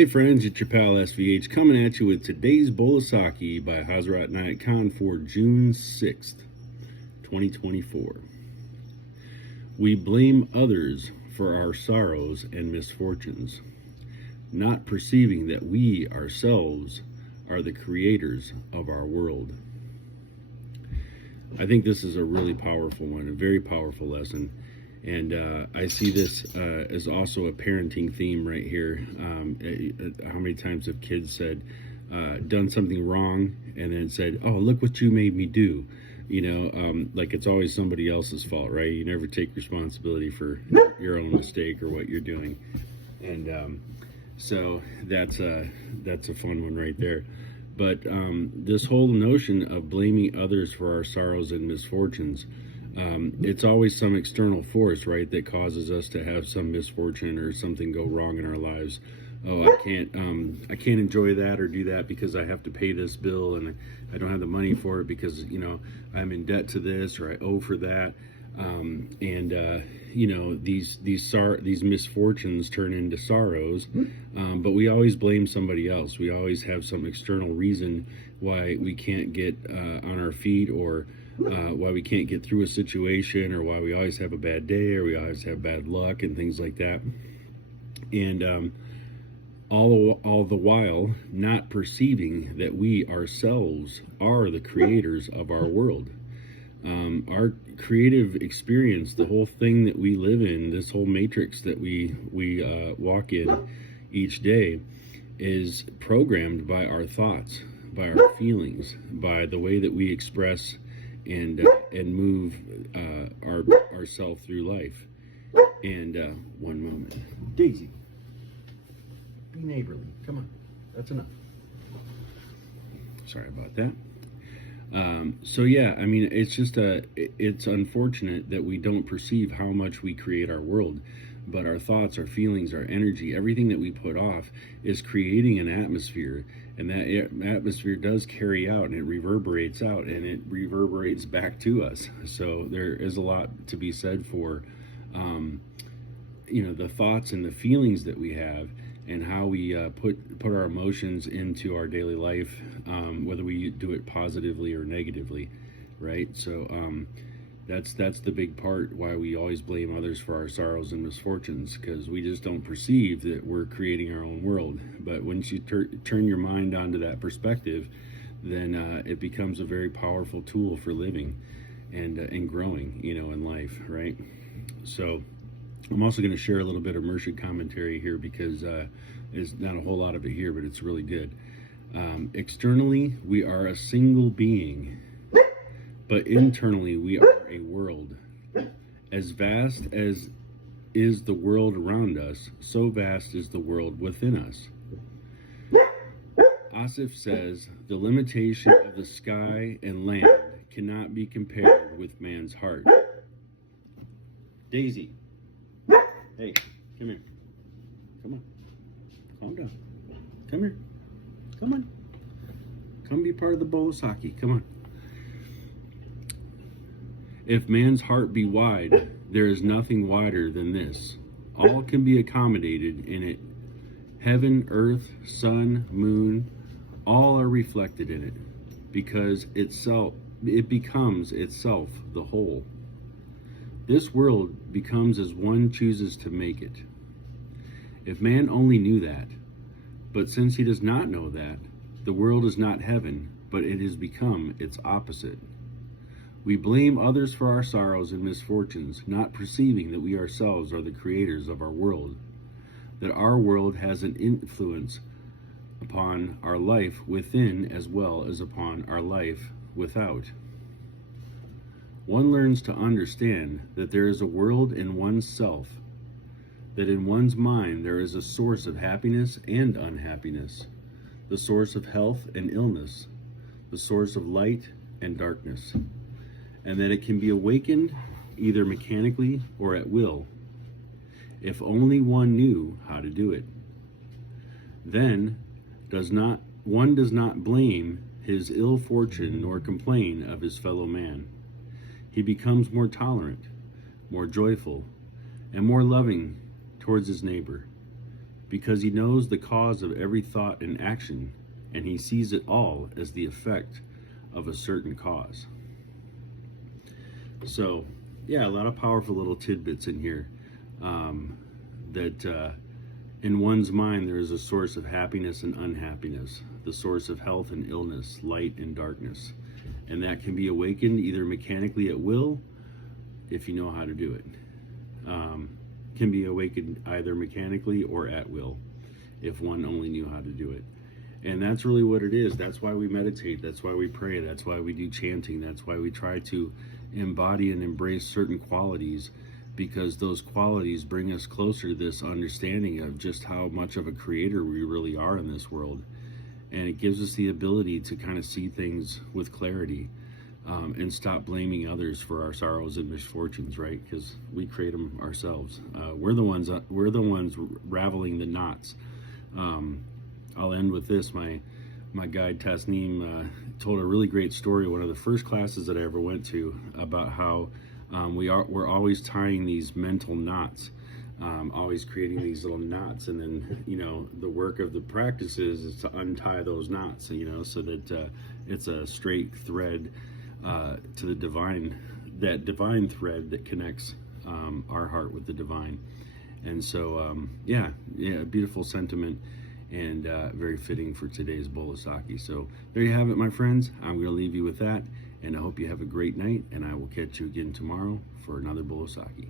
Hey friends, it's your pal SVH coming at you with today's bowl of Saki by Hazrat Nayat Khan for June 6th, 2024. We blame others for our sorrows and misfortunes, not perceiving that we ourselves are the creators of our world. I think this is a really powerful one, a very powerful lesson. And I see this as also a parenting theme right here. How many times have kids said, done something wrong, and then said, oh, look what you made me do. Like it's always somebody else's fault, right? You never take responsibility for your own mistake or what you're doing. And so that's a fun one right there. But this whole notion of blaming others for our sorrows and misfortunes, it's always some external force, right, that causes us to have some misfortune or something go wrong in our lives. Oh, I can't enjoy that or do that because I have to pay this bill and I don't have the money for it because I'm in debt to this or I owe for that. These misfortunes turn into sorrows, but we always blame somebody else. We always have some external reason why we can't get on our feet, or why we can't get through a situation, or why we always have a bad day, or we always have bad luck and things like that. And all the while not perceiving that we ourselves are the creators of our world. Our creative experience, the whole thing that we live in, this whole matrix that we walk in each day, is programmed by our thoughts, by our feelings, by the way that we express and move ourselves through life. And one moment, Daisy, be neighborly. Come on, that's enough. Sorry about that. So yeah, I mean, it's unfortunate that we don't perceive how much we create our world, but our thoughts, our feelings, our energy, everything that we put off is creating an atmosphere, and that atmosphere does carry out, and it reverberates out, and it reverberates back to us. So there is a lot to be said for, the thoughts and the feelings that we have, and how we put our emotions into our daily life, whether we do it positively or negatively, right? So that's the big part why we always blame others for our sorrows and misfortunes, because we just don't perceive that we're creating our own world. But once you turn your mind onto that perspective, then it becomes a very powerful tool for living and growing, in life, right? So I'm also going to share a little bit of Murshid commentary here, because there's not a whole lot of it here, but it's really good. Externally, we are a single being, but internally, we are a world. As vast as is the world around us, so vast is the world within us. Asif says, the limitation of the sky and land cannot be compared with man's heart. Daisy. Hey, come here. Come on. Calm down. Come here. Come on. Come be part of the bowl of Saki. Come on. If man's heart be wide, there is nothing wider than this. All can be accommodated in it. Heaven, earth, sun, moon, all are reflected in it, because it becomes itself the whole. This world becomes as one chooses to make it. If man only knew that, but since he does not know that, the world is not heaven, but it has become its opposite. We blame others for our sorrows and misfortunes, not perceiving that we ourselves are the creators of our world, that our world has an influence upon our life within as well as upon our life without. One learns to understand that there is a world in one's self, that in one's mind there is a source of happiness and unhappiness, the source of health and illness, the source of light and darkness, and that it can be awakened either mechanically or at will, if only one knew how to do it. Then one does not blame his ill fortune nor complain of his fellow man. He becomes more tolerant, more joyful, and more loving towards his neighbor. because he knows the cause of every thought and action, and he sees it all as the effect of a certain cause. So, yeah, a lot of powerful little tidbits in here. That in one's mind there is a source of happiness and unhappiness, the source of health and illness, light and darkness. And that can be awakened either mechanically at will, if you know how to do it. Can be awakened either mechanically or at will, if one only knew how to do it. And that's really what it is. That's why we meditate. That's why we pray. That's why we do chanting. That's why we try to embody and embrace certain qualities, because those qualities bring us closer to this understanding of just how much of a creator we really are in this world. And it gives us the ability to kind of see things with clarity, and stop blaming others for our sorrows and misfortunes, right? Because we create them ourselves. We're the ones raveling the knots. I'll end with this. My guide Tasneem told a really great story. One of the first classes that I ever went to, about how we're always tying these mental knots, always creating these little knots, and then the work of the practices is to untie those knots, so that it's a straight thread to the divine, that divine thread that connects our heart with the divine. And so yeah, beautiful sentiment, and very fitting for today's bowl of sake. So there you have it, my friends. I'm going to leave you with that, and I hope you have a great night, and I will catch you again tomorrow for another bowl of sake.